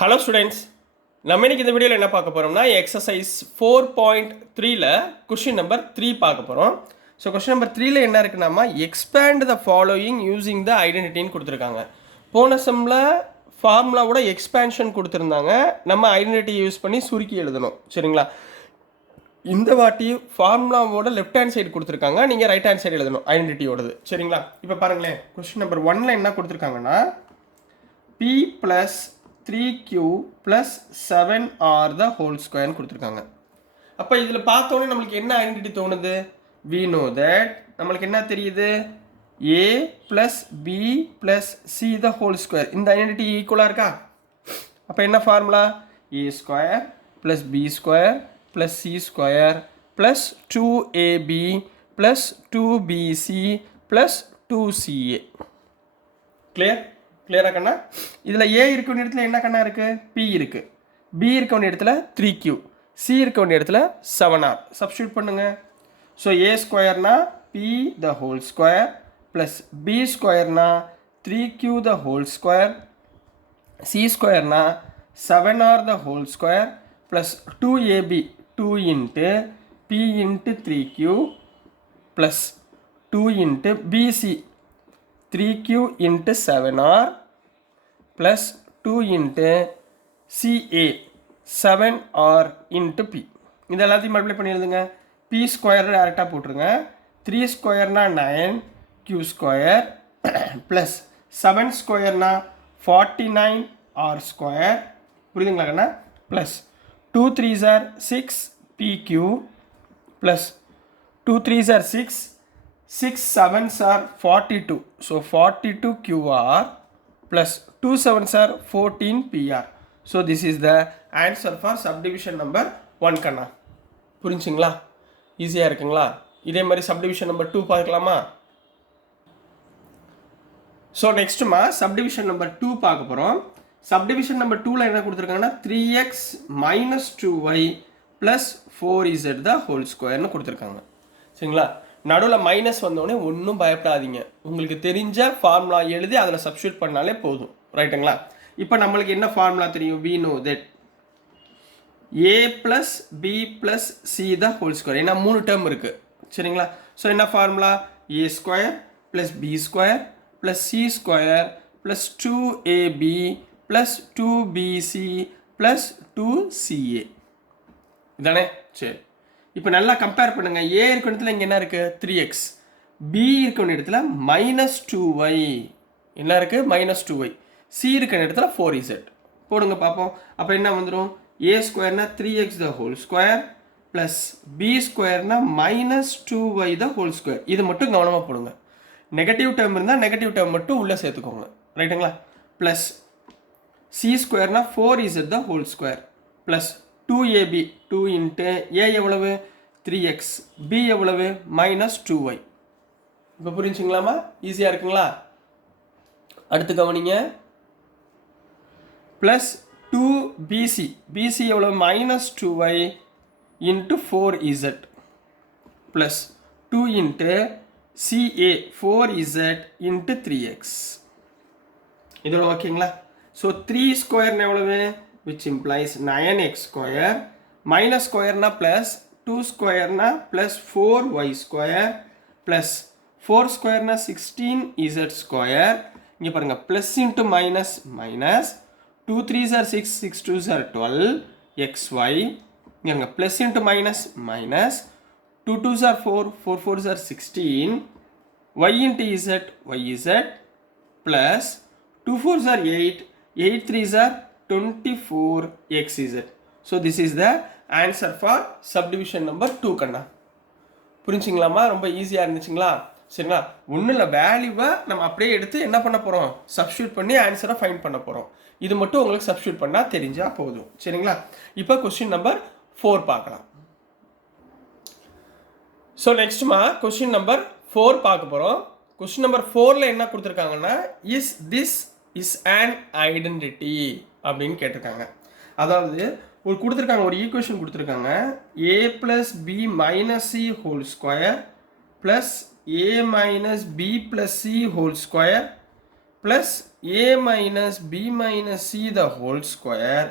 Hello students, நம்ம இன்னைக்கு இந்த வீடியோவில் என்ன பார்க்க போகிறோம்னா எக்ஸசைஸ் 4.3ல கொஷின் நம்பர் 3 பார்க்க போகிறோம். ஸோ கொஷின் நம்பர் 3ல என்ன இருக்குன்னா expand the following using the ஐடென்டிட்டின்னு கொடுத்துருக்காங்க. போன செம்மில் ஃபார்முலாவோட எக்ஸ்பேன்ஷன் கொடுத்துருந்தாங்க, நம்ம ஐடென்டிட்டி யூஸ் பண்ணி சுருக்கி எழுதணும். சரிங்களா? இந்த வாட்டி ஃபார்முலாவோட லெஃப்ட் ஹேண்ட் சைடு கொடுத்துருக்காங்க, நீங்கள் ரைட் ஹேண்ட் சைடு எழுதணும் ஐடென்டிட்டியோடது. சரிங்களா? இப்போ பாருங்களேன், கொஸ்டின் நம்பர் 1ல என்ன கொடுத்துருக்காங்கன்னா p + 3q + 7r the whole square கொடுத்துருக்காங்க. அப்போ இதில் பார்த்தோன்னே நம்மளுக்கு என்ன ஐடென்டிட்டி தோணுது? we know that நம்மளுக்கு என்ன தெரியுது? a + b + c the whole square. இந்த ஐடென்டிட்டி ஈக்குவலாக இருக்கா? அப்போ என்ன formula? a² + b² + c² + 2ab + 2bc + 2ca. Clear? கிளியராக கண்ணா? இதில் ஏ இருக்க வேண்டிய இடத்துல என்ன கண்ணா இருக்குது? பி இருக்குது. பி இருக்க வேண்டிய இடத்துல 3q, சி இருக்க வேண்டிய இடத்துல 7r. சப்ஸ்டியூட் பண்ணுங்க. So a² p the whole square plus b² 3q the whole square, c² 7r the whole square plus 2ab 2 into p into 3q plus 2 into bc 3q into 7r plus 2 into CA 7r into P. இது எல்லாத்தையும் multiply பண்ணி எழுதுங்க. p² டேரெக்டாக போட்டுருங்க. 3² 9 q² plus 7² 49r². புரியுதுங்களா கண்ணா? Plus 2 3s 6 pq plus 2 3s 6 6 7s 42. So 42 QR plus 2 7s 14 PR. So this is the answer for subdivision number 1 கண்ணா. புரிஞ்சுங்களா? ஈஸியாக இருக்குங்களா? இதே மாதிரி subdivision number 2 பார்க்கலாமா? ஸோ நெக்ஸ்ட்டுமா subdivision number 2 பார்க்க போகிறோம். subdivision number 2ல என்ன கொடுத்துருக்காங்கன்னா 3x - 2y + 4z the whole squareன்னு கொடுத்துருக்காங்க. சரிங்களா? நடுவில் மைனஸ் வந்தோடனே ஒன்றும் பயப்படாதீங்க, உங்களுக்கு தெரிஞ்ச ஃபார்முலா எழுதி அதில் சப்ஸ்டியூட் பண்ணாலே போதும். ரைட்டுங்களா? இப்போ நம்மளுக்கு என்ன ஃபார்முலா தெரியும்? we know that a + b + c the whole square. ஏன்னா 3 டேர்ம் இருக்குது. சரிங்களா? ஸோ என்ன formula? a² + b² + c² + 2ab + 2bc + 2ca. இதானே? சரி, இப்போ நல்லா கம்பேர் பண்ணுங்க. ஏ இருக்க இடத்துல இங்கே என்ன இருக்குது? 3x. பி இருக்க இடத்துல -2y. என்ன இருக்குது? -2y. சி இருக்க இடத்துல 4z. போடுங்க பார்ப்போம். அப்போ என்ன வந்துடும்? a² 3x the whole square plus b² -2y the whole square. இது மட்டும் கவனமாக போடுங்க. நெகட்டிவ் டேர்ம் இருந்தால் நெகட்டிவ் டேர்ம் மட்டும் உள்ளே சேர்த்துக்கோங்க. ரைட்டுங்களா? Plus c² 4z the whole square plus 2ab 2 into a எவ்வளவு? 3x, b எவ்வளவு? -2y. இப்போ புரிஞ்சுங்களாமா? ஈஸியாக இருக்குங்களா? அடுத்து கவனிங்க. ப்ளஸ் 2bc, bc எவ்வளவு? -2y into 4z plus 2 into ca 4z into 3x. இதோட ஓகேங்களா? ஸோ 3² எவ்வளவு? which implies 9x² minus square na plus 2² na plus 4y² plus 4² na 16z². இங்கே பாருங்க, plus into minus minus 2 3s 6 6 2s 12 xy. இங்கே plus into minus minus 2 2s 4 4 4s 16 y into z yz plus 2 4s 8 8 3s 24 xz. So this is the answer for subdivision number 2 கண்ணா. புரிஞ்சுங்களாமா? ரொம்ப ஈஸியாக இருந்துச்சுங்களா? சரிங்களா? ஒன்றும் இல்லை, வேல்யூவை நம்ம அப்படியே எடுத்து என்ன பண்ண போகிறோம்? சப்ஸ்டியூட் பண்ணி ஆன்சரை ஃபைண்ட் பண்ண போகிறோம். இது மட்டும் உங்களுக்கு சப்ஸ்டியூட் பண்ணால் தெரிஞ்சால் போதும். சரிங்களா? இப்போ கொஸ்டின் நம்பர் 4 பார்க்கலாம். ஸோ நெக்ஸ்ட்மா கொஸ்டின் நம்பர் 4 பார்க்க போகிறோம். கொஸ்டின் நம்பர் 4ல் என்ன கொடுத்துருக்காங்கன்னா திஸ் இஸ் அன் ஐடென்டிட்டி அப்படின்னு கேட்டிருக்காங்க. அதாவது ஒரு கொடுத்துருக்காங்க, ஒரு ஈக்குவேஷன் கொடுத்துருக்காங்க. a + b - c whole square plus a - b + c whole square plus a minus b minus c the whole square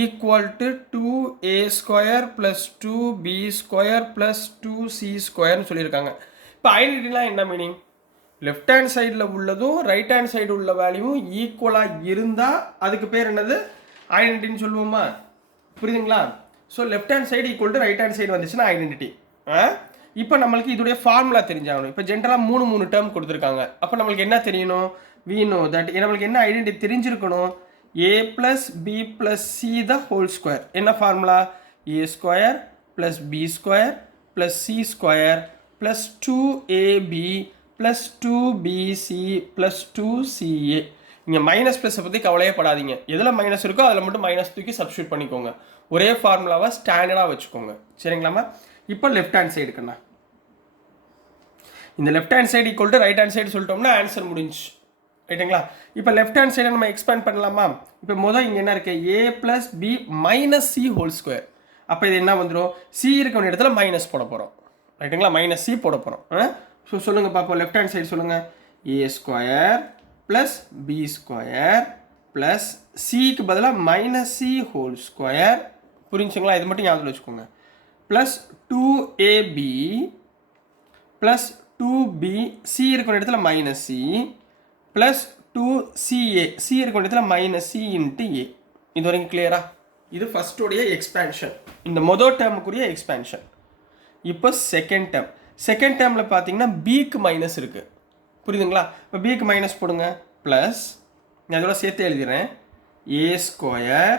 equal to 2a square plus 2b square plus 2c square சொல்லியிருக்காங்க. இப்போ ஐடென்டிட்டிலாம் என்ன meaning? Left hand சைடில் உள்ளதும் right hand side உள்ள வேல்யூவும் ஈக்குவலாக இருந்தால் அதுக்கு பேர் என்னது? ஐடென்டிட்டின்னு சொல்லுவோமா? புரியுதுங்களா? So left hand side equal to right hand side வந்துச்சுன்னா ஐடென்டிட்டி. இப்போ நம்மளுக்கு இதோடைய ஃபார்முலா தெரிஞ்சாகணும். இப்போ ஜென்ரலாக மூணு டேர்ம் கொடுத்துருக்காங்க. அப்போ நம்மளுக்கு என்ன தெரியணும்? we know that நம்மளுக்கு என்ன ஐடென்டிட்டி தெரிஞ்சிருக்கணும்? a plus b plus c the whole square. என்ன formula? a square plus b square plus c square plus 2ab plus 2bc plus 2ca. இங்கே மைனஸ் ப்ளஸை பற்றி கவலையே படாதீங்க. எதில் மைனஸ் இருக்கோ அதில் மட்டும் மைனஸ் தூக்கி சப்ஸ்டியூட் பண்ணிக்கோங்க. ஒரே ஃபார்முலாவை ஸ்டாண்டர்டாக வச்சுக்கோங்க. சரிங்களாம்மா? இப்போ லெஃப்ட் ஹேண்ட் சைடுக்குண்ணா இந்த left hand side equal to right hand side சொல்லிட்டோம்னா ஆன்சர் முடிஞ்சு. ரைட்டுங்களா? இப்போ லெஃப்ட் ஹேண்ட் சைடை நம்ம எக்ஸ்பேண்ட் பண்ணலாமா? இப்போ முதல் இங்கே என்ன இருக்குது? a plus B minus C whole square. அப்போ இது என்ன வந்துடும்? சி இருக்க வேண்டிய இடத்துல மைனஸ் போட போகிறோம். ரைட்டுங்களா? மைனஸ் சி போட போகிறோம். ஸோ சொல்லுங்கள் பார்ப்போம். லெஃப்ட் ஹேண்ட் சைடு சொல்லுங்கள். a square plus B square plus சிக்கு பதிலாக மைனஸ் சி ஹோல் ஸ்கொயர். புரிஞ்சுங்களா? இது மட்டும் ஞாபகம் வச்சுக்கோங்க. Plus 2ab plus 2b C இருக்கிற இடத்துல minus C plus 2ca C இருக்கிற இடத்துல மைனஸ் சி இன்ட்டு ஏ. இது வரைக்கும் கிளியரா? இது ஃபஸ்ட்டோடைய எக்ஸ்பேன்ஷன், இந்த மொதல் டேர்முக்குரிய எக்ஸ்பேன்ஷன். இப்போ செகண்ட் டேர்மில் பார்த்தீங்கன்னா பிக்கு மைனஸ் இருக்குது. புரியுதுங்களா? இப்போ பிக்கு மைனஸ் போடுங்க. ப்ளஸ் நான் இதோட சேர்த்து எழுதிடுறேன். ஏ ஸ்கொயர்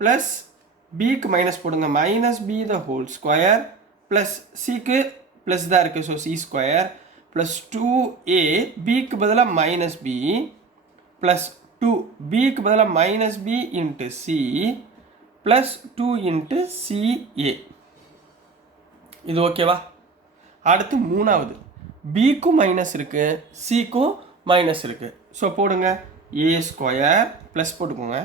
ப்ளஸ் பிக்கு மைனஸ் போடுங்க. Minus B the whole square plus சிக்கு ப்ளஸ் தான் இருக்குது. So C square plus 2a பிக்கு பதிலாக மைனஸ் பி ப்ளஸ் 2 பிக்கு பதிலாக minus B into C plus 2 into C A. இது ஓகேவா? அடுத்து மூணாவது பிக்கும் மைனஸ் இருக்குது, சிக்கும் மைனஸ் இருக்குது. ஸோ போடுங்க. ஏ ஸ்கொயர் ப்ளஸ் போட்டுக்கோங்க.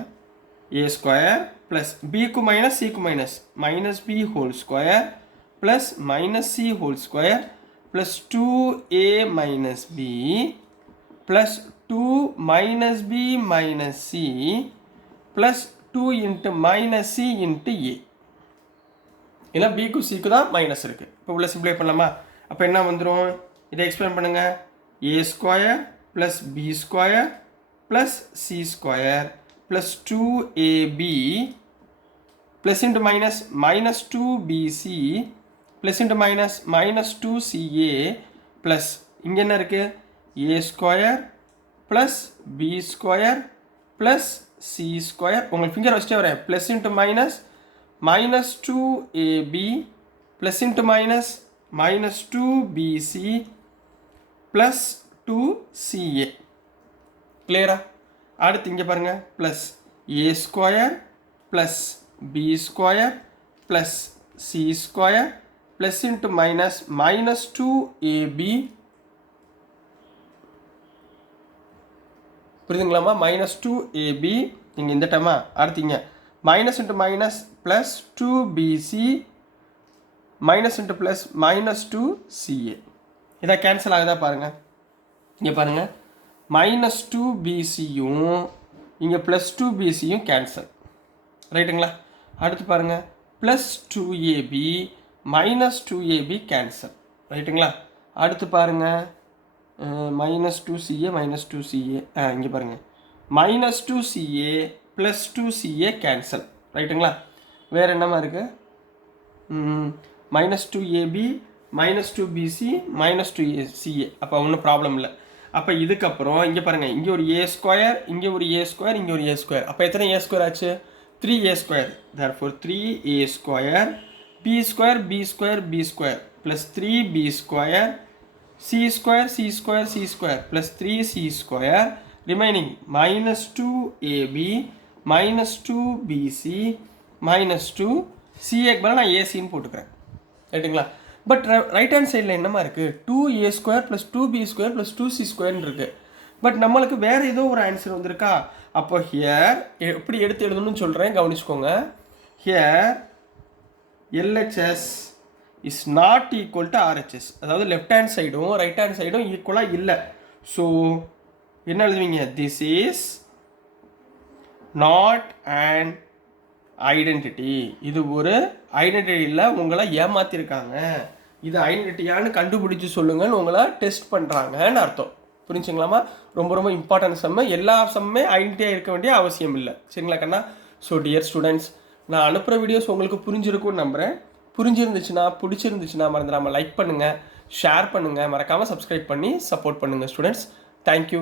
ஏ ஸ்கொயர் ப்ளஸ் பிக்கு மைனஸ் சிக்கு minus minus B whole square plus minus C whole square plus 2a minus B plus 2 minus B minus C plus 2 into minus C into A. ஏன்னா பிக்கு சிக்கு தான் minus இருக்குது. இப்போ உள்ள சிம்ப்ளை பண்ணலாமா? அப்போ என்ன வந்துடும்? இதை எக்ஸ்பிளைன் பண்ணுங்கள். A square plus B square plus C square plus 2ab plus into minus minus 2bc plus into minus minus 2ca plus இங்கே என்ன இருக்குது? A square plus B square plus C square. உங்களுக்கு ஃபிங்கர் வச்சுட்டே வரேன். Plus into minus minus 2ab plus into minus minus 2bc plus 2ca. கிளியரா? அடுத்து இங்கே பாருங்கள். Plus A square plus B square plus C square plus into minus minus 2ab. புரியுதுங்களாம்மா? Minus 2ab இங்கே இந்த டைமா. அடுத்து இங்கே minus into minus plus 2bc minus into plus minus 2ca. இதை கேன்சல் ஆகுதா பாருங்கள். இங்கே பாருங்கள். மைனஸ் 2bcயும் இங்கே ப்ளஸ் 2bcயும் கேன்சல். ரைட்டுங்களா? அடுத்து பாருங்கள். Plus 2ab minus 2ab cancel. ரைட்டுங்களா? அடுத்து பாருங்கள். Minus 2ca minus 2ca. இங்கே பாருங்கள். Minus 2ca plus 2ca cancel. ரைட்டுங்களா? வேறு என்னமா இருக்குது? Minus 2ab minus 2bc minus 2ca. அப்போ ஒன்றும் ப்ராப்ளம் இல்லை. அப்போ இதுக்கப்புறம் இங்கே பாருங்கள். இங்கே ஒரு ஏ ஸ்கொயர், இங்கே ஒரு ஏ ஸ்கொயர், இங்கே ஒரு ஏ ஸ்கொயர். அப்போ எத்தனை ஏ ஸ்கொயர் ஆச்சு? 3a square. therefore 3a square b square b square b square plus 3b square c square c square c square plus 3c square remaining minus 2ab minus 2bc minus 2ca நான் ஏசின்னு போட்டுக்கிறேன். ரைட்டுங்களா? But right hand சைடில் என்னமா இருக்குது? 2a square plus 2b square plus 2c ஸ்கொயர்னு இருக்குது. But நம்மளுக்கு வேறு ஏதோ ஒரு ஆன்சர் வந்திருக்கா? அப்போ ஹியர் எப்படி எடுத்து எழுதணும்னு சொல்கிறேன், கவனிச்சுக்கோங்க. Here LHS is not equal to RHS. அதாவது லெஃப்ட் ஹேண்ட் சைடும் ரைட் ஹேண்ட் சைடும் ஈக்குவலாக இல்லை. ஸோ என்ன எழுதுவீங்க? This is not and identity. இது ஒரு ஐடென்டிட்டியில் உங்களை ஏமாத்திருக்காங்க, இது ஐடென்டிட்டியான்னு கண்டுபிடிச்சி சொல்லுங்கன்னு உங்களை டெஸ்ட் பண்ணுறாங்கன்னு அர்த்தம். புரிஞ்சுங்களாமா? ரொம்ப ரொம்ப இம்பார்ட்டன்ட் சம்மு. எல்லா சம்மே ஐடென்டிட்டியாக இருக்க வேண்டிய அவசியம் இல்லை. சரிங்களா கண்ணா? ஸோ டியர் ஸ்டூடெண்ட்ஸ், நான் அனுப்புகிற வீடியோஸ் உங்களுக்கு புரிஞ்சிருக்கும்னு நம்புகிறேன். புரிஞ்சிருந்துச்சுன்னா, பிடிச்சிருந்துச்சுன்னா மறந்துடாமல் லைக் பண்ணுங்கள், ஷேர் பண்ணுங்கள், மறக்காமல் சப்ஸ்கிரைப் பண்ணி சப்போர்ட் பண்ணுங்கள் ஸ்டூடெண்ட்ஸ். தேங்க்யூ.